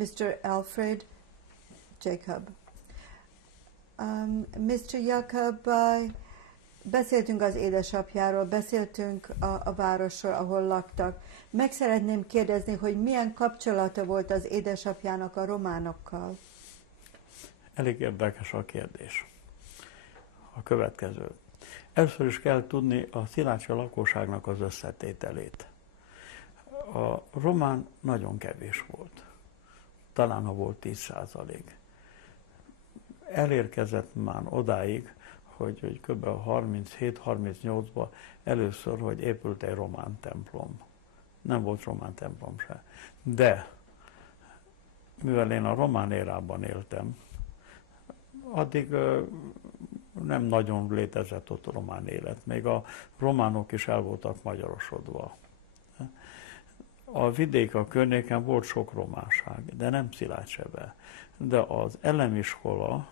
Mr. Alfred Jacob. Mr. Jacob, beszéltünk az édesapjáról, beszéltünk a városról, ahol laktak. Meg szeretném kérdezni, hogy milyen kapcsolata volt az édesapjának a románokkal? Elég érdekes a kérdés. A következő. Először is kell tudni a szilácsi lakosságnak az összetételét. A román nagyon kevés volt. Talán ha volt 10%. Elérkezett már odáig, hogy kb. 37-38-ban először, hogy épült egy román templom. Nem volt román templom se. De, mivel én a román érában éltem, addig nem nagyon létezett ott román élet. Még a románok is el voltak magyarosodva. A vidék, a környéken volt sok románság, de nem Szilágysebe. De az elemiskola,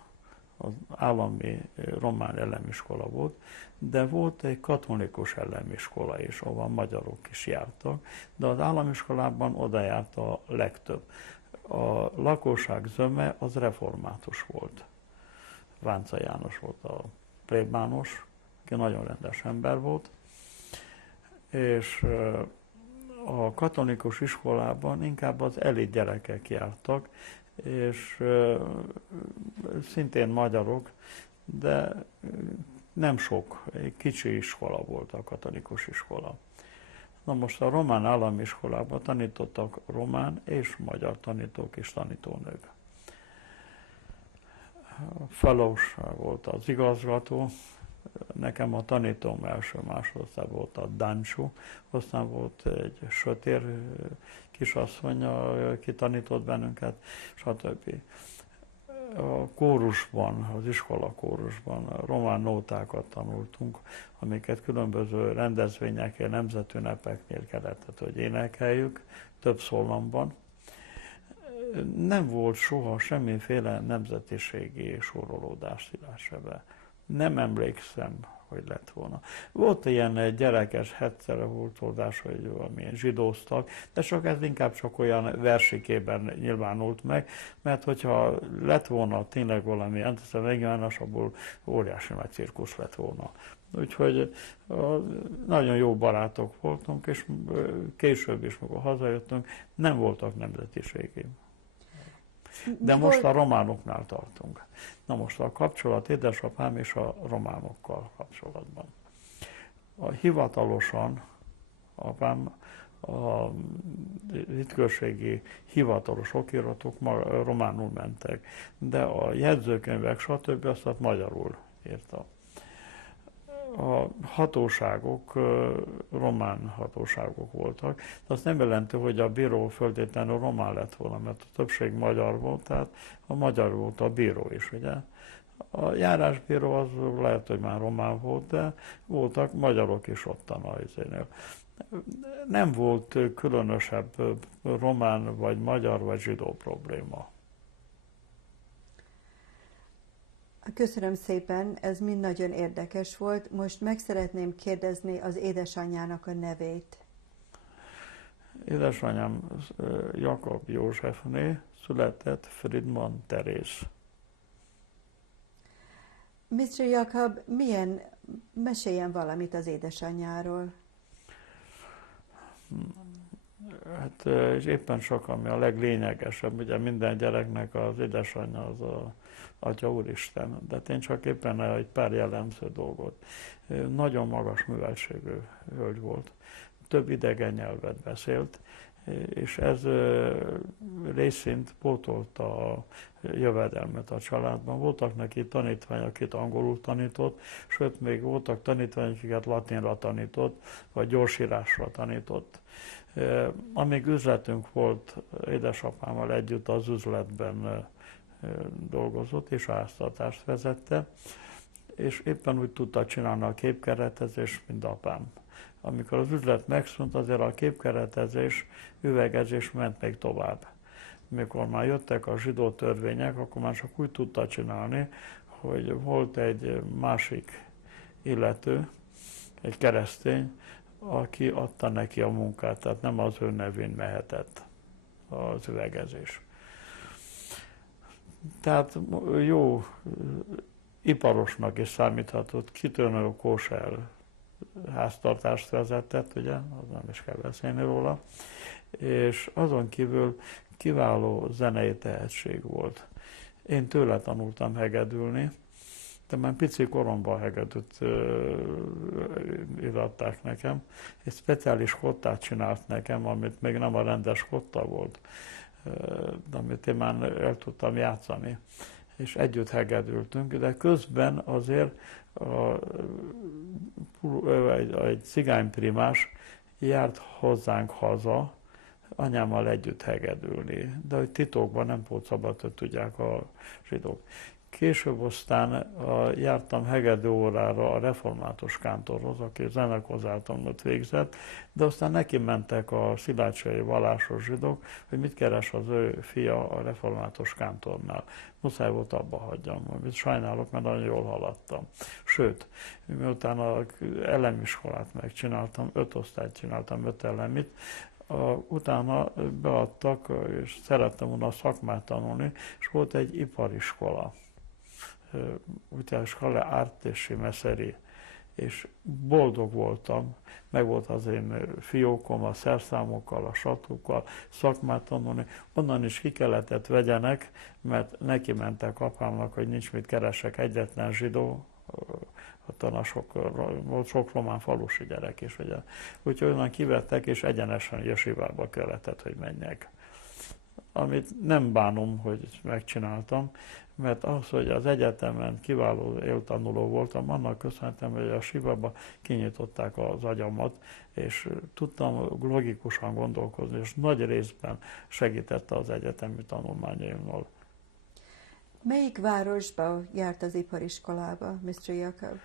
az állami román elemiskola volt, de volt egy katolikus elemiskola is, ahol magyarok is jártak, de az államiskolában oda járt a legtöbb. A lakosság zöme az református volt. Vánca János volt a plébános, aki nagyon rendes ember volt, és a katolikus iskolában inkább az elit gyerekek jártak, és szintén magyarok, de nem sok, egy kicsi iskola volt a katolikus iskola. Na most a román állami iskolában tanítottak román és magyar tanítók és tanítónők. Felous volt az igazgató, nekem a tanítóm első másodosztály volt a Dancsú, aztán volt egy sötér kisasszony, aki tanított bennünket, stb. A kórusban, az iskola kórusban román nótákat tanultunk, amiket különböző rendezvényekkel, nemzetünnepeknél kellett, hogy énekeljük, több szólamban. Nem volt soha semmiféle nemzetiségi sorolódás Szilágysebe. Nem emlékszem, hogy lett volna. Volt ilyen gyerekes hetszere hultódás, hogy valamilyen zsidóztak, de ez inkább csak olyan versikében nyilvánult meg, mert hogyha lett volna tényleg valami antiszemigánus, abból óriási nagy cirkusz lett volna. Úgyhogy nagyon jó barátok voltunk, és később is, amikor hazajöttünk, nem voltak nemzetiségi. De most a románoknál tartunk. Na most a kapcsolat édesapám és a románokkal kapcsolatban. Hivatalosan apám a hitközségi hivatalos okiratok románul mentek, de a jegyzőkönyvek stb. Azt magyarul írta. A hatóságok román hatóságok voltak, de azt nem jelenti, hogy a bíró föltétlenül román lett volna, mert a többség magyar volt, tehát a magyar volt a bíró is, ugye. A járásbíró az lehet, hogy már román volt, de voltak magyarok is ottan a izénél. Nem volt különösebb román, vagy magyar, vagy zsidó probléma. Köszönöm szépen, ez mind nagyon érdekes volt. Most meg szeretném kérdezni az édesanyjának a nevét. Édesanyám Jakab Józsefné, született Friedman Teréz. Mr. Jakab, meséljen valamit az édesanyjáról. Hát és éppen csak, ami a leglényegesebb, ugye minden gyereknek az édesanyja az a Atya Úristen, de én csak éppen egy pár jellemző dolgot. Nagyon magas műveltségű hölgy volt, több idegen nyelvet beszélt, és ez részint pótolta a jövedelmet a családban. Voltak neki tanítványok, akit angolul tanított, sőt, még voltak tanítványok, akiket latinra tanított, vagy gyorsírásra tanított. Amíg üzletünk volt, édesapámmal együtt az üzletben dolgozott, és a háztartást vezette, és éppen úgy tudta csinálni a képkeretezést, mint apám. Amikor az üzlet megszűnt, azért a képkeretezés, üvegezés ment még tovább. Mikor már jöttek a zsidó törvények, akkor már csak úgy tudta csinálni, hogy volt egy másik illető, egy keresztény, aki adta neki a munkát, tehát nem az ő nevén mehetett az üvegezés. Tehát jó iparosnak is számíthatott, kitűnő kóser háztartást vezetett, ugye, az nem is kell beszélni róla, és azon kívül kiváló zenei tehetség volt. Én tőle tanultam hegedülni, de már pici koromban hegedűt iratták nekem. Egy speciális kottát csinált nekem, amit még nem a rendes kotta volt, de amit én már el tudtam játszani. És együtt hegedültünk, de közben azért egy cigányprimás járt hozzánk haza, anyámmal együtt hegedülni, de hogy titokban nem volt szabad, hogy tudják a zsidók. Később aztán jártam hegedű órára a református kántorhoz, aki zenekartanult végzett, de aztán neki mentek a szilágysági vallásos zsidók, hogy mit keres az ő fia a református kántornál. Muszáj volt abba hagyjam, amit sajnálok, mert nagyon jól haladtam. Sőt, miután az elemiskolát megcsináltam, 5 osztályt csináltam, 5 elemit, utána beadtak, és szerettem volna a szakmát tanulni, és volt egy ipariskola. Úgyhogy Skale Art és Meszeri, és boldog voltam, meg volt az én fiókom a szerszámokkal, a satukkal, szakmát tanulni, onnan is ki kellett vegyenek, mert neki mentek apámnak, hogy nincs mit keresek, egyetlen zsidó, volt sok román falusi gyerek is, ugye. Úgyhogy onnan kivettek, és egyenesen jesivába kellett, hogy menjek. Amit nem bánom, hogy megcsináltam, mert az, hogy az egyetemen kiváló éltanuló voltam, annak köszönhetem, hogy a sivába kinyitották az agyamat, és tudtam logikusan gondolkozni, és nagy részben segítette az egyetemi tanulmányaimmal. Melyik városba járt az ipariskolába, Mr. Jakab?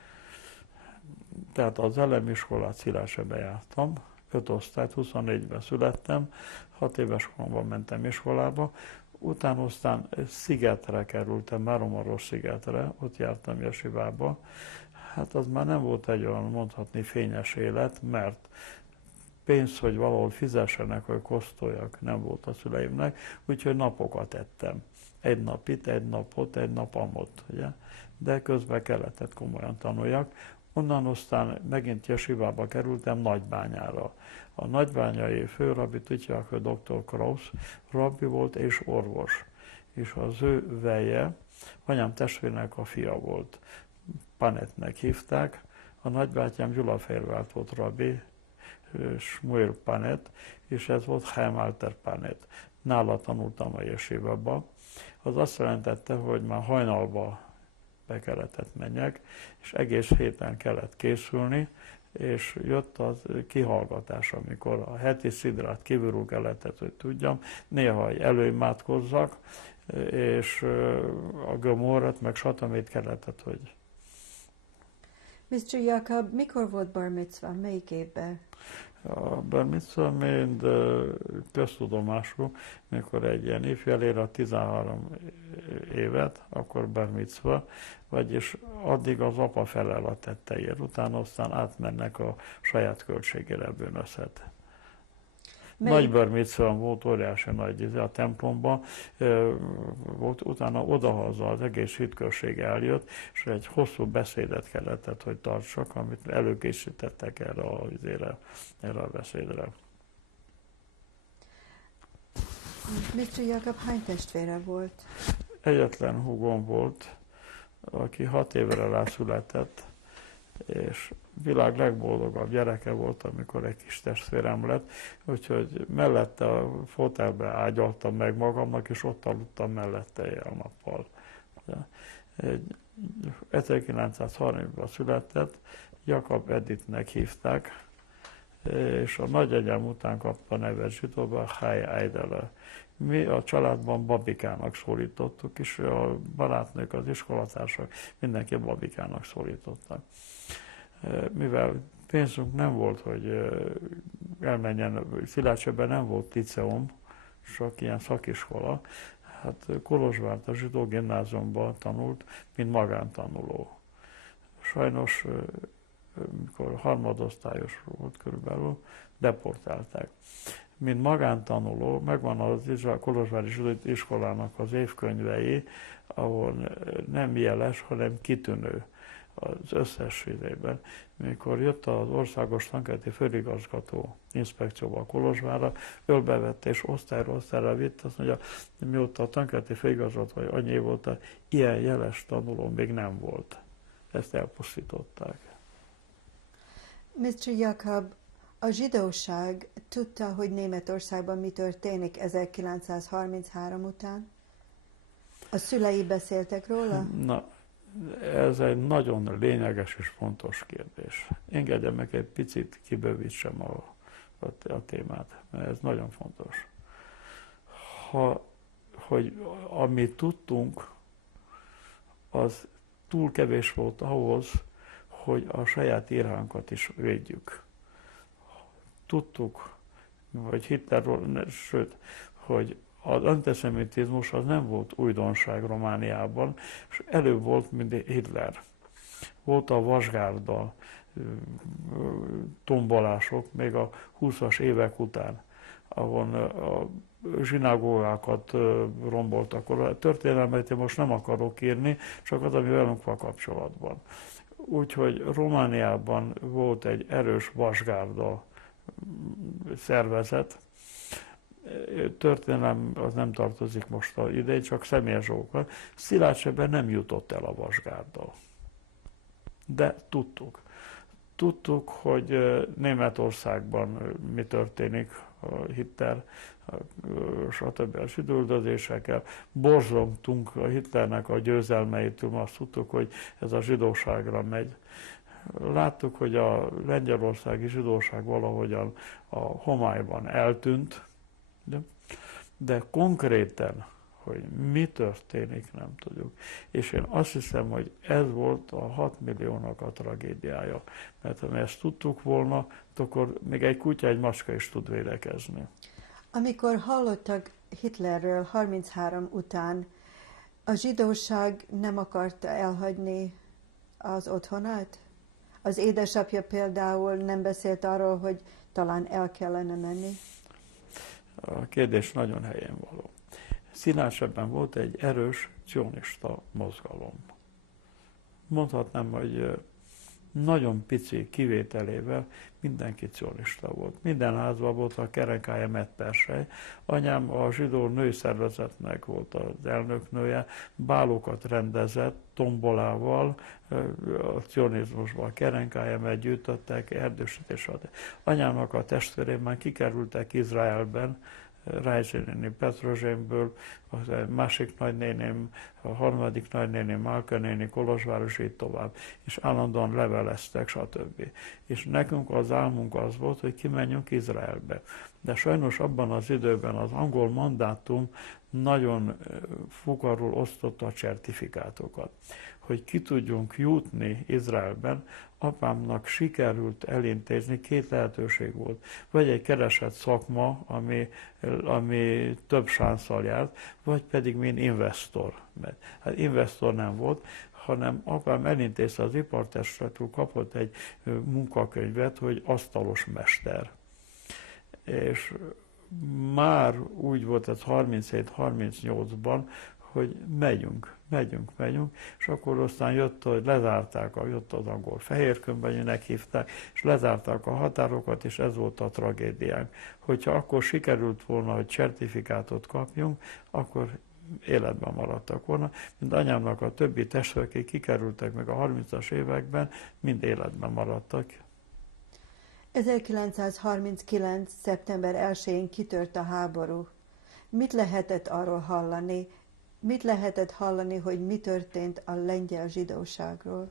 Tehát az elemiskolát Szilásebe jártam, 5 osztályt, 24-ben születtem, 6 éves koromban mentem iskolába, utána aztán Szigetre kerültem, Máromaros szigetre, ott jártam jesivába. Hát az már nem volt egy olyan mondhatni fényes élet, mert pénz, hogy valahol fizessenek, hogy kosztoljak, nem volt a szüleimnek, úgyhogy napokat ettem. Egy nap itt, egy nap ott, egy nap amott, ugye? De közben kellett komolyan tanuljak. Onnan aztán megint jesivába kerültem Nagybányára. A nagybányai főrabbi, tudják, hogy dr. Krausz rabbi volt és orvos. És az ő veje, anyám testvérének a fia volt. Panetnek hívták. A nagybátyám Gyulafehérvárt volt rabbi, Smuel Panet, és ez volt Chaim Alter Panet. Nála tanultam a jesivába. Az azt jelentette, hogy már hajnalba be kellett menjek, és egész héten kellett készülni, és jött az kihallgatás, amikor a heti szidrát kívülről kellett, hogy tudjam, néha előimádkozzak, és a gömorrat, meg satamét kellett, hogy... Mr. Jakab, mikor volt bar mitzvah? Melyik évben? A bar mitzvah mind köztudomású, mikor egy ilyen ifjú elér a 13 évet, akkor bar mitzvah, vagyis addig az apa felel a tetteért, utána aztán átmennek a saját költségére bűnözhet. Nagy bar mitzvah volt, óriási nagy a templomban, volt, utána odahaza az egész hitközség eljött, és egy hosszú beszédet kellett, hogy tartsak, amit előkészítettek erre a beszédre. Mr. Jakab hány testvére volt? Egyetlen húgom volt, aki 6 évre rá született, és világ legboldogabb gyereke volt, amikor egy kis testvérem lett, úgyhogy mellette a fotelbe ágyaltam meg magamnak, és ott aludtam mellette éjjel-nappal. 1930-ban született, Jakab Editnek hívták, és a nagyanyám után kapta nevet zsidóba, Chai Eidele. Mi a családban Babikának szólítottuk, és a barátnők, az iskolatársak mindenki Babikának szólítottak. Mivel pénzünk nem volt, hogy elmenjen, Szilágyben nem volt liceum, csak ilyen szakiskola, hát Kolozsvárt a zsidó gimnáziumban tanult, mint magántanuló. Sajnos, mikor harmadosztályos volt körülbelül, deportálták. mint magántanuló, megvan az Kolozsvári Zsidó Iskolának az évkönyvei, ahol nem jeles, hanem kitűnő az összes idejében. Mikor jött az országos tankerti főigazgató inspekcióba Kolozsvárra, ölbevette és osztályra vitt, azt mondja, mióta a tankerti főigazgató annyi év volt, ilyen jeles tanuló még nem volt. Ezt elpusztították. Mr. Jakab, a zsidóság tudta, hogy Németországban mi történik 1933 után? A szülei beszéltek róla? Na, ez egy nagyon lényeges és fontos kérdés. Engedje meg egy picit kibővítsem a témát, mert ez nagyon fontos. Hogy amit tudtunk, az túl kevés volt ahhoz, hogy a saját iránkat is védjük. Tudtuk, hogy Hitlerről, sőt, hogy az antiszemitizmus az nem volt újdonság Romániában, és előbb volt, mint Hitler. Volt a vasgárda tombolások még a 20-as évek után, ahol a zsinagógákat romboltak. A történelmet én most nem akarok írni, csak az, ami velünk van kapcsolatban. Úgyhogy Romániában volt egy erős vasgárda szervezet. Történelem az nem tartozik most ide, csak személyes dolgokat. Szilágysebben nem jutott el a vasgárda. De tudtuk. Tudtuk, hogy Németországban mi történik, a Hitler, stb. A zsidóüldözésekkel. Borzongtunk a Hitlernek a győzelmeitől, azt tudtuk, hogy ez a zsidóságra megy. Láttuk, hogy a lengyelországi zsidóság valahogyan a homályban eltűnt, de konkrétan, hogy mi történik, nem tudjuk. És én azt hiszem, hogy ez volt a 6 milliónak a tragédiája. Mert ha ezt tudtuk volna, akkor még egy kutya, egy macska is tud védekezni. Amikor hallottak Hitlerről 33 után, a zsidóság nem akarta elhagyni az otthonát? Az édesapja például nem beszélt arról, hogy talán el kellene menni? A kérdés nagyon helyén való. Szilágysebben volt egy erős cionista mozgalom. Mondhatnám, hogy nagyon pici kivételével mindenki cionista volt. Minden házban volt a Kerenkája Mettersely. Anyám a zsidó nőszervezetnek volt az elnöknője, bálokat rendezett tombolával, a cionizmusban Kerenkája gyűjtöttek, erdősítés. Anyámnak a testvérén már kikerültek Izraelben, Rájzsi néni Petrozsénből, a másik nagynéném, a harmadik nagynéném Málka néni Kolozsváros, így tovább, és állandóan leveleztek, stb. És nekünk az álmunk az volt, hogy kimenjünk Izraelbe. De sajnos abban az időben az angol mandátum nagyon fukarul osztotta a certifikátokat. Hogy ki tudjunk jutni Izraelben, apámnak sikerült elintézni, 2 lehetőség volt. Vagy egy keresett szakma, ami több sánszal járt, vagy pedig mint investor. Mert hát investor nem volt, hanem apám elintézte az ipartestületről, kapott egy munkakönyvet, hogy asztalos mester. És már úgy volt ez 37-38-ban, hogy megyünk, és akkor aztán jött, hogy jött az angol fehérkönyvben, hívták, és lezárták a határokat, és ez volt a tragédiánk. Hogyha akkor sikerült volna, hogy certifikátot kapjunk, akkor életben maradtak volna, mint anyámnak a többi testvérek, kikerültek meg a 30-as években, mind életben maradtak. 1939. szeptember 1-én kitört a háború. Mit lehetett arról hallani? Mit lehetett hallani, hogy mi történt a lengyel zsidóságról?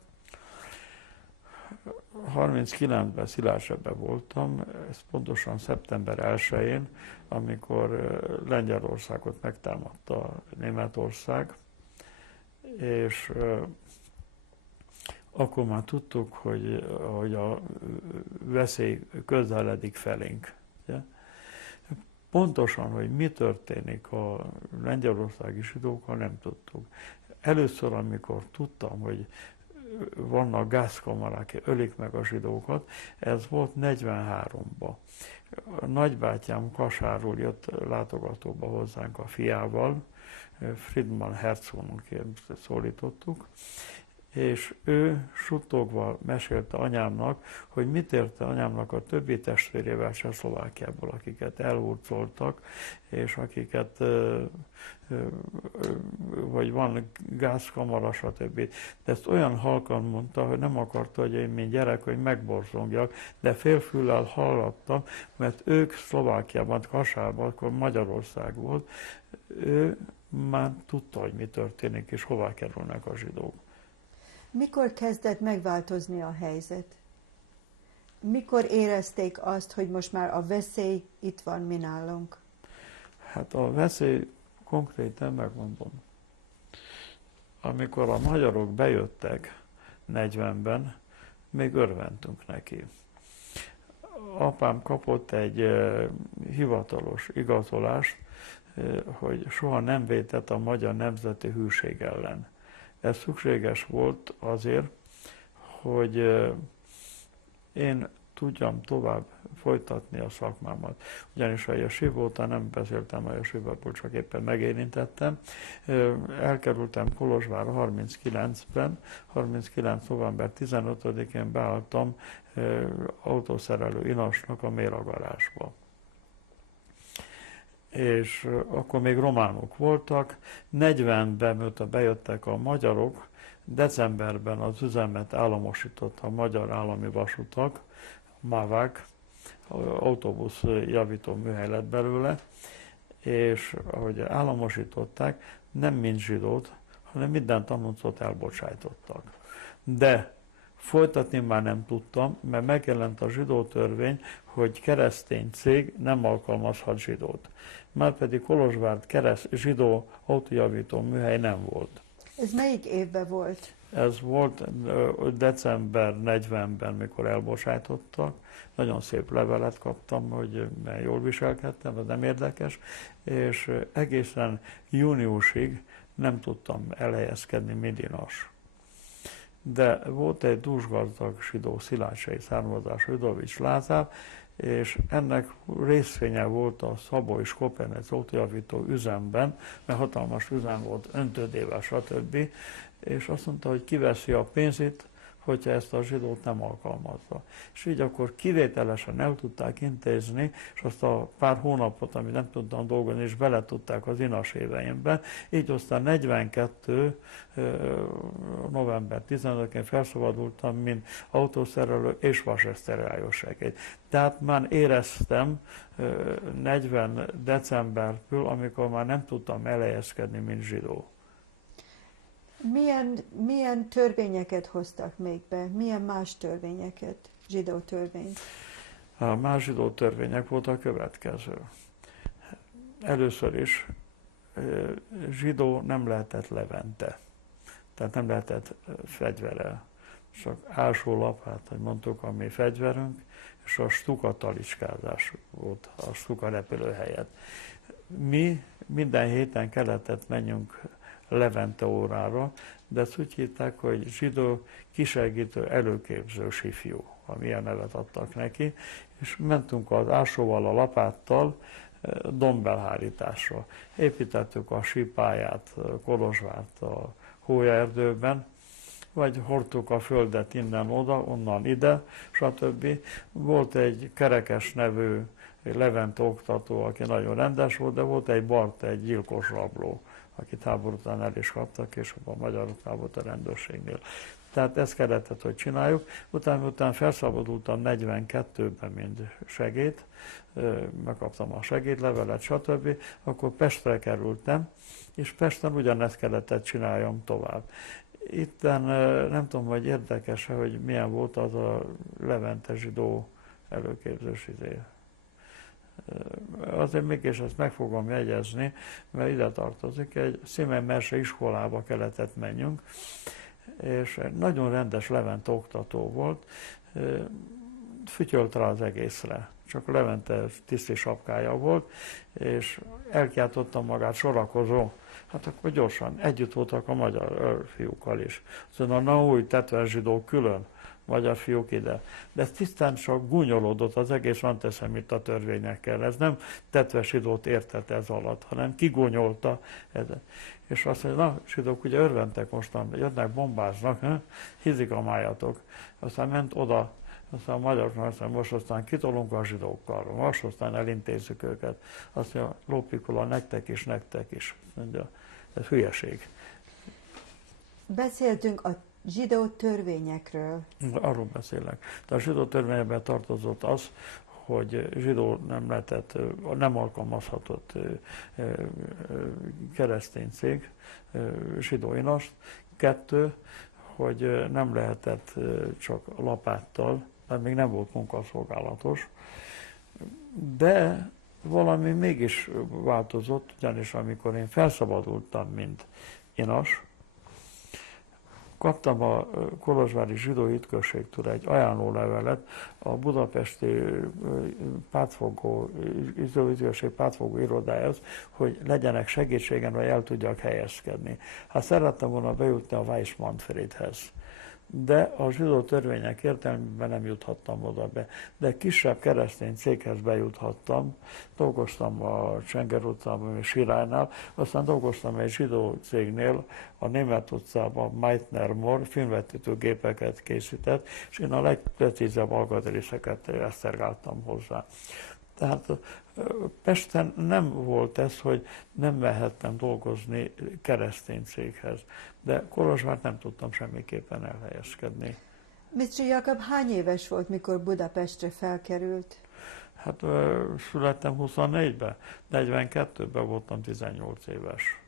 39-ben Szilágysebben voltam, ez pontosan szeptember 1-én, amikor Lengyelországot megtámadta Németország, és akkor már tudtuk, hogy a veszély közeledik felénk. Ugye? Pontosan, hogy mi történik a lengyelországi zsidókkal, nem tudtuk. Először, amikor tudtam, hogy vannak gázkamarák, ölik meg a zsidókat. Ez volt 43-ban. Nagybátyám Kasáról jött látogatóba hozzánk a fiával, Friedman hercogként szólítottuk, és ő suttogva mesélte anyámnak, hogy mit érte anyámnak a többi testvérével Csehszlovákiából, akiket elhurcoltak, és akiket, vagy van gázkamara, stb. De ezt olyan halkan mondta, hogy nem akarta, hogy én, mint gyerek, hogy megborzongjak, de félfüllel hallottam, mert ők Szlovákiában, Kasában, akkor Magyarország volt, ő már tudta, hogy mi történik, és hová kerülnek a zsidók. Mikor kezdett megváltozni a helyzet? Mikor érezték azt, hogy most már a veszély itt van mi nálunk? Hát a veszély konkrétan megmondom. Amikor a magyarok bejöttek 40-ben, még örventünk neki. Apám kapott egy hivatalos igazolást, hogy soha nem vétett a magyar nemzeti hűség ellen. Ez szükséges volt azért, hogy én tudjam tovább folytatni a szakmámat. Ugyanis a jesivóta óta nem beszéltem a jesivából, csak éppen megérintettem. Elkerültem Kolozsvárra 39-ben, 39. november 15-én beálltam autószerelő inasnak a méragarásba. És akkor még románok voltak. 40-ben, mióta bejöttek a magyarok, decemberben az üzemet államosította a Magyar Állami Vasutak, MÁVák, autóbusz javító műhely lett belőle, és ahogy államosították, nem mind zsidót, hanem minden tanuncot elbocsájtottak. De folytatni már nem tudtam, mert megjelent a zsidó törvény, hogy keresztény cég nem alkalmazhat zsidót. Márpedig Kolozsvárt zsidó autójavító műhely nem volt. Ez melyik évben volt? Ez volt december 40-ben, mikor elbocsájtottak. Nagyon szép levelet kaptam, hogy jól viselkedtem, ez nem érdekes, és egészen júniusig nem tudtam elhelyezkedni, mint inas. De volt egy dúsgazdag zsidó szilácsai származású Udovics Lázár, és ennek részvénye volt a Szabó és Kopenec autójavító üzemben, mert hatalmas üzem volt, öntődével, stb. És azt mondta, hogy kiveszi a pénzét, hogyha ezt a zsidót nem alkalmazza. És így akkor kivételesen el tudták intézni, és azt a pár hónapot, amit nem tudtam dolgozni, és bele tudták az inas éveimben. Így aztán 42. november 15-én felszabadultam, mint autószerelő és vaseszterályos segéd. Tehát már éreztem 40 decembertől, amikor már nem tudtam elhelyezkedni, mint zsidó. Milyen törvényeket hoztak még be? Milyen más törvényeket? Zsidó törvényt? A más zsidó törvények volt a következő. Először is zsidó nem lehetett levente. Tehát nem lehetett fegyverrel. Csak alsólap, hát, hogy mondtuk, a mi fegyverünk, és a stuka talicskázás volt, a stuka repülőhelyet. Mi minden héten kellett menjünk Levente órára, de ezt úgy hívták, hogy zsidó kisegítő előképző ifjú, amilyen nevet adtak neki, és mentünk az ásóval, a lapáttal dombelhárításra. Építettük a sípályát, Kolozsvárt a hólyaerdőben, vagy hordtuk a földet innen oda, onnan ide, stb. Volt egy Kerekes nevű Levente oktató, aki nagyon rendes volt, de volt egy Bart, egy gyilkos rabló, akit háború után el is kaptak, és a magyaroknál volt a rendőrségnél. Tehát ezt kellett, hogy csináljuk. Utána felszabadultam 42-ben, mint segéd, megkaptam a segédlevelet, stb. Akkor Pestre kerültem, és Pesten ugyanezt kellett csináljam tovább. Itten nem tudom, hogy érdekes-e, hogy milyen volt az a Levente zsidó előképzős idő. Azért mégis ezt meg fogom jegyezni, mert ide tartozik, egy Szémen-Merse iskolába kellett menjünk, és egy nagyon rendes Levente oktató volt, fütyölt rá az egészre, csak Levente tiszti sapkája volt, és elkiáltotta magát sorakozó. Hát akkor gyorsan, együtt voltak a magyar fiúkkal is. Szóval na úgy, tetven zsidók külön, magyar fiúk ide. De ez tisztán csak gúnyolódott az egész antiszemita törvényekkel. Ez nem tetves zsidót értett ez alatt, hanem kigúnyolta. És azt mondja, na, zsidók ugye örventek mostan, jönnek, bombáznak, hízigamáljatok. Aztán ment oda, aztán a magyaroknak azt mondja, most aztán kitolunk a zsidókkal, most aztán elintézzük őket. Azt mondja, lópikula, nektek is. Azt mondja, ez hülyeség. Beszéltünk a zsidó törvényekről. Arról beszélek. De a zsidó törvényben tartozott az, hogy zsidó nem alkalmazhatott keresztény cég, zsidó inast. 2, hogy nem lehetett csak lapáttal, mert még nem volt munkaszolgálatos. De valami mégis változott, ugyanis amikor én felszabadultam, mint inas, kaptam a kolozsvári zsidó ütközségtől egy ajánlólevelet a budapesti zsidó ütközség pártfogó irodájához, hogy legyenek segítségen, vagy el tudjak helyezkedni. Hát szerettem volna bejutni a Weiss-Manfredhez, de a zsidó törvények értelmében nem juthattam oda be. De kisebb keresztény céghez bejuthattam, dolgoztam a Csenger utcában, és Siránynál, aztán dolgoztam egy zsidó cégnél, a Német utcában Meitner Mor filmvetítőgépeket készített, és én a legprecízebb alkatrészeket esztergáltam hozzá. Tehát Pesten nem volt ez, hogy nem mehettem dolgozni keresztény céghez, de Kolozsvárt nem tudtam semmiképpen elhelyezkedni. Mr. Jakab hány éves volt, mikor Budapestre felkerült? Hát születtem 24-ben, 42-ben voltam 18 éves.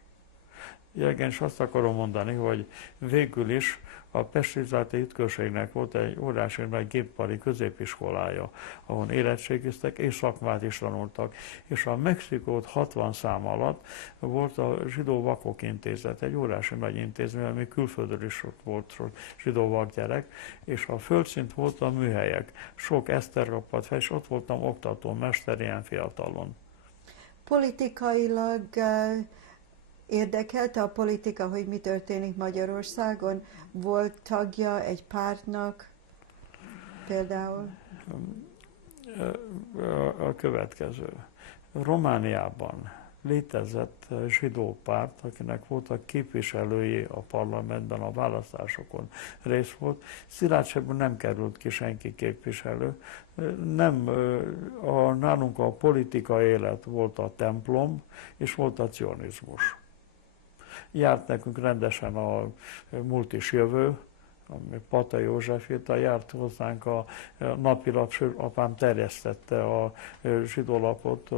Igen, és azt akarom mondani, hogy végül is a Pesti Ütközségnek volt egy óriási nagy géppari középiskolája, ahol érettségiztek és szakmát is tanultak. És a Mexikót 60 szám alatt volt a Zsidó Vakok Intézet, egy óriási nagy intézmény, ami külföldről is ott volt zsidó vakgyerek, és a földszint volt a műhelyek. Sok esztergapat fel, és ott voltam oktató-mester ilyen fiatalon. Politikailag érdekelte a politika, hogy mi történik Magyarországon? Volt tagja egy pártnak például? A következő. Romániában létezett zsidó párt, akinek voltak képviselői a parlamentben, a választásokon részt volt. Szilágyságban nem került ki senki képviselő. Nálunk a politika élet volt a templom, és volt a cionizmus. Járt nekünk rendesen a Multis Jövő, ami Pata József írta, járt hozzánk a napilap, apám terjesztette a zsidólapot,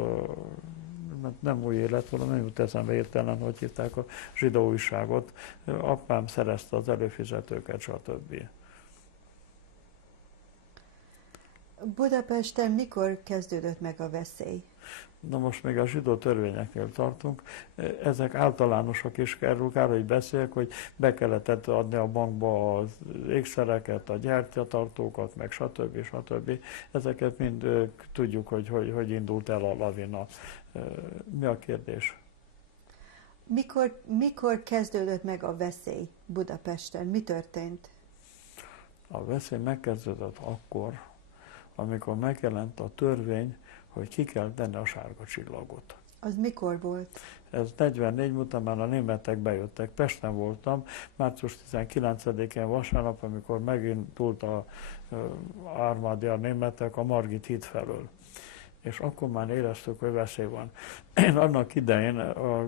nem új élet, nem jut eszembe értelen, hogy hívták a zsidó újságot. Apám szerezte az előfizetőket, stb. Budapesten mikor kezdődött meg a veszély? Na most még a zsidó törvényeknél tartunk. Ezek általánosak is, erről kár, hogy beszéljek, hogy be kellett adni a bankba az ékszereket, a gyertyatartókat, meg stb. Ezeket mind tudjuk, hogy indult el a lavina. Mi a kérdés? Mikor kezdődött meg a veszély Budapesten? Mi történt? A veszély megkezdődött akkor, amikor megjelent a törvény, hogy ki kell tenni a sárga csillagot. Az mikor volt? Ez 44 után már a németek bejöttek. Pesten voltam, március 19-én vasárnap, amikor megindult a armádia a németek a Margit híd felől. És akkor már éreztük, hogy veszély van. Én annak idején a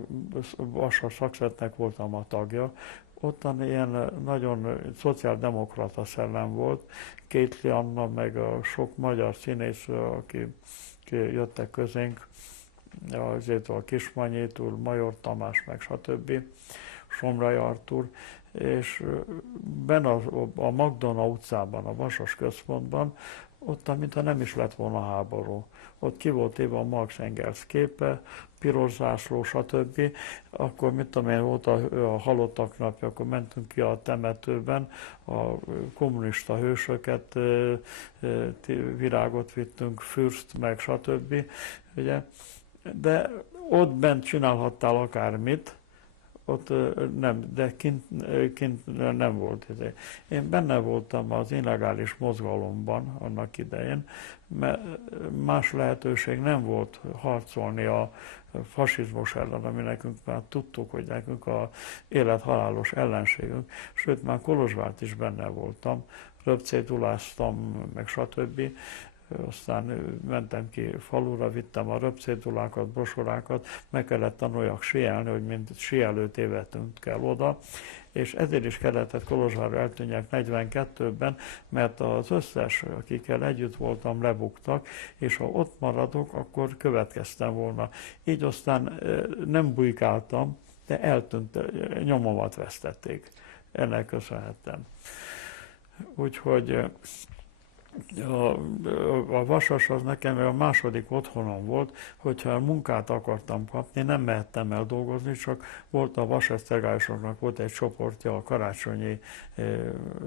Vasas Szakszetnek voltam a tagja, ottan ilyen nagyon szociáldemokrata szellem volt, Kétli Anna, meg a sok magyar színész, aki jöttek közénk, azért a Kismanyétól, Major Tamás, meg stb., Somrai Artúr, és benne a Magdona utcában, a Vasas központban ott, mintha nem is lett volna háború. Ott ki volt éve a Marx Engels képe, piros zászló, stb. Akkor, mit tudom én, volt a halottak napja, akkor mentünk ki a temetőben, a kommunista hősöket, virágot vittünk, fürst, meg stb. Ugye? De ott bent csinálhattál akármit, ott nem, de kint nem volt. Én benne voltam az illegális mozgalomban annak idején, mert más lehetőség nem volt harcolni a fasizmus ellen, ami nekünk már tudtuk, hogy nekünk a élethalálos ellenségünk, sőt már Kolozsvárt is benne voltam, röpcéduláztam, meg stb. Aztán mentem ki falura, vittem a röpcédulákat, brosorákat, meg kellett tanuljak síelni, hogy mint síelő tévedtünk kell oda, és ezért is kellett Kolozsvárra eltűnjek 42-ben, mert az összes, akikkel együtt voltam, lebuktak, és ha ott maradok, akkor következtem volna. Így aztán nem bujkáltam, de eltűnt, nyomomat vesztették. Ennek köszönhettem. Úgyhogy a Vasas az nekem a második otthonom volt, hogyha munkát akartam kapni, nem mehettem el dolgozni, csak volt a vasesztergályosoknak volt egy csoportja, a Karácsonyi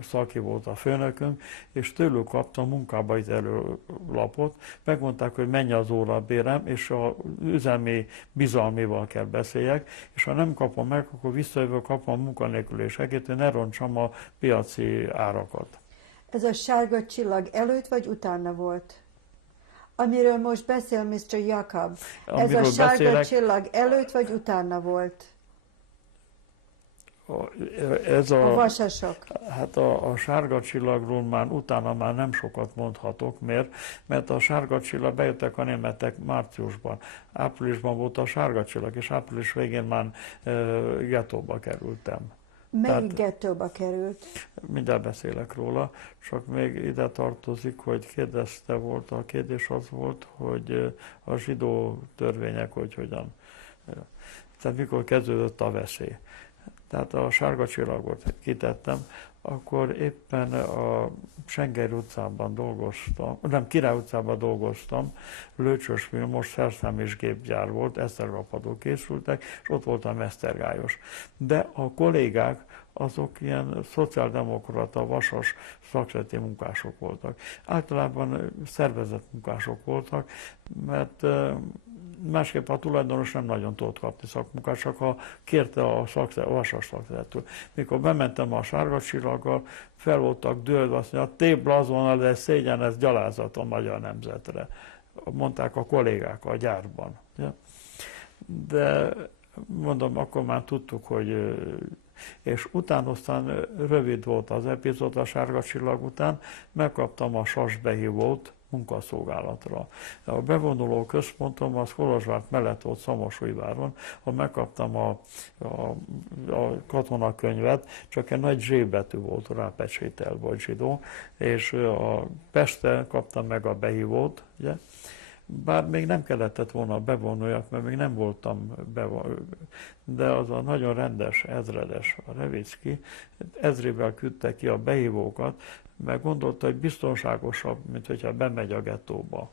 Szaki volt a főnökünk, és tőlük kaptam munkába egy előlapot, megmondták, hogy mennyi az órabérem, és az üzemi bizalmival kell beszéljek, és ha nem kapom meg, akkor visszajövök, kapom munkanélküli segít, hogy ne rontsam a piaci árakat. Ez a sárga csillag előtt vagy utána volt? Amiről most beszél Mr. Jakab, ez a sárga csillag előtt vagy utána volt? A vasasok. Hát a sárga csillagról utána már nem sokat mondhatok. Miért? Mert a sárga csillag, bejöttek a németek márciusban. Áprilisban volt a sárga csillag, és április végén már gettóba kerültem. Melyik gettóba került? Mindjárt beszélek róla, csak még ide tartozik, hogy kérdezte volt, a kérdés az volt, hogy a zsidó törvények, hogy hogyan. Tehát mikor kezdődött a veszély. Tehát a sárga csillagot kitettem, akkor éppen a Sengeri utcában dolgoztam, nem, Király utcában dolgoztam, Lőcsös Vilmos szerszám és gépgyár volt, esztergapadók készültek, és ott voltam esztergályos. De a kollégák azok ilyen szociáldemokrata, vasas szakszereti munkások voltak. Általában szervezett munkások voltak, mert másképp a tulajdonos nem nagyon tudott kapni szakmunkát, csak ha kérte a vasas szakszeretől. Mikor bementem a sárga csillaggal, fel voltak dőlve, azt mondja, tébla azonnal, de szégyen, ez gyalázat a magyar nemzetre. Mondták a kollégák a gyárban. De mondom, akkor már tudtuk, hogy és utána aztán rövid volt az epizód a sárga csillag után, megkaptam a SAS behívót munkaszolgálatra. A bevonuló központom az Kolozsvár mellett volt Szamosújváron, ahol megkaptam a katonakönyvet, csak egy nagy zsébetű volt, rápecsétel volt zsidó, és a Pestre kaptam meg a behívót, ugye? Bár még nem kellett volna bevonuljak, mert még nem voltam de az a nagyon rendes ezredes, a Revicki, ezrével küldte ki a behívókat, mert gondolta, hogy biztonságosabb, mint hogyha bemegy a gettóba.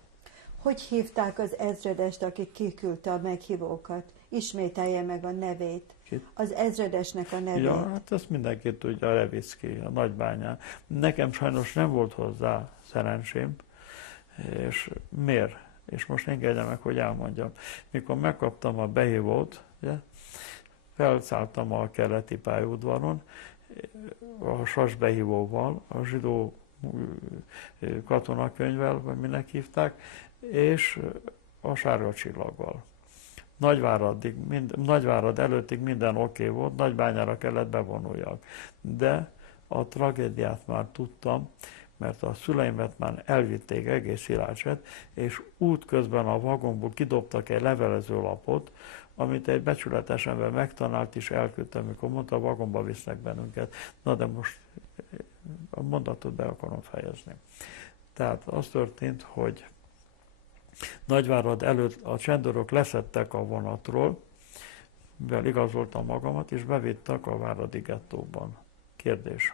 Hogy hívták az ezredest, aki kiküldte a meghívókat? Ismételje meg a nevét. Kit? Az ezredesnek a nevét. Ja, hát ezt mindenki tudja, a Revicki, a Nagybányán. Nekem sajnos nem volt hozzá szerencsém, és miért? És most engedje meg, hogy elmondjam. Mikor megkaptam a behívót, ugye, felszálltam a keleti pályaudvaron, a SAS behívóval, a zsidó katonakönyvvel, vagy minek hívták, és a sárga csillaggal. Nagyvárad előttig minden oké volt, Nagybányára kellett bevonuljak. De a tragédiát már tudtam, mert a szüleimet már elvitték egész Szilácset, és útközben a vagonból kidobtak egy levelezőlapot, amit egy becsületes ember megtalált és elküldte, amikor mondta, a vagomba visznek bennünket. Na de most a mondatot be akarom fejezni. Tehát az történt, hogy Nagyvárad előtt a csendőrök leszettek a vonatról, mivel igazoltam magamat, és bevittek a váradi gettóban. Kérdés.